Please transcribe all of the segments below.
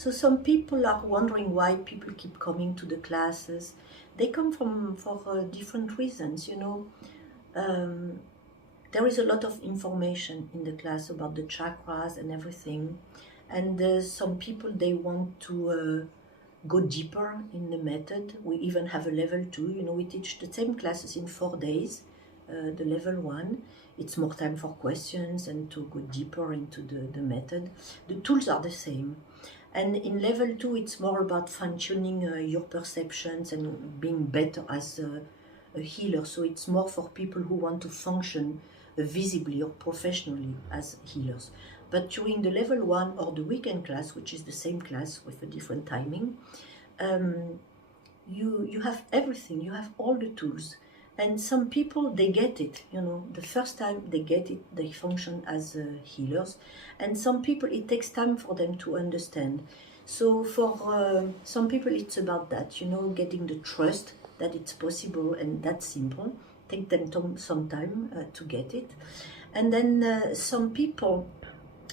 So some people are wondering why people keep coming to the classes. They come from for different reasons, you know. Um, there is a lot of information in the class about the chakras and everything, and some people, they want to go deeper in the method. We even have a level 2, you know. We teach the same classes in 4 days. The level 1, it's more time for questions and to go deeper into the method. The tools are the same. And in level 2, it's more about fine-tuning your perceptions and being better as a healer. So it's more for people who want to function visibly or professionally as healers. But during the level 1 or the weekend class, which is the same class with a different timing, you have everything, you have all the tools. And some people, they get it, you know, the first time they get it, they function as healers. And some people, it takes time for them to understand. So for some people, it's about that, you know, getting the trust that it's possible and that's simple. Take them some time to get it. And then some people,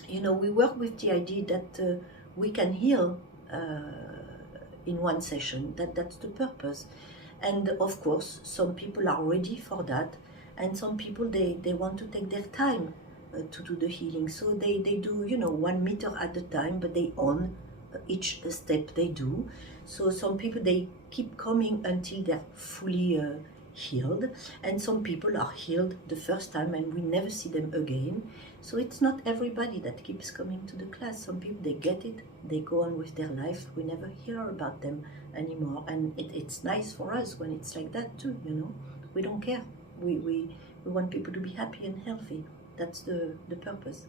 you know, we work with the idea that we can heal in one session. That's the purpose. And of course, some people are ready for that, and some people, they want to take their time to do the healing. So they do, you know, 1 meter at a time, but they own each step they do. So some people, they keep coming until they're fully healed, and some people are healed the first time and we never see them again. So it's not everybody that keeps coming to the class. Some people, they get it, they go on with their life, we never hear about them anymore. And it's nice for us when it's like that too, you know. We don't care. We want people to be happy and healthy. That's the purpose.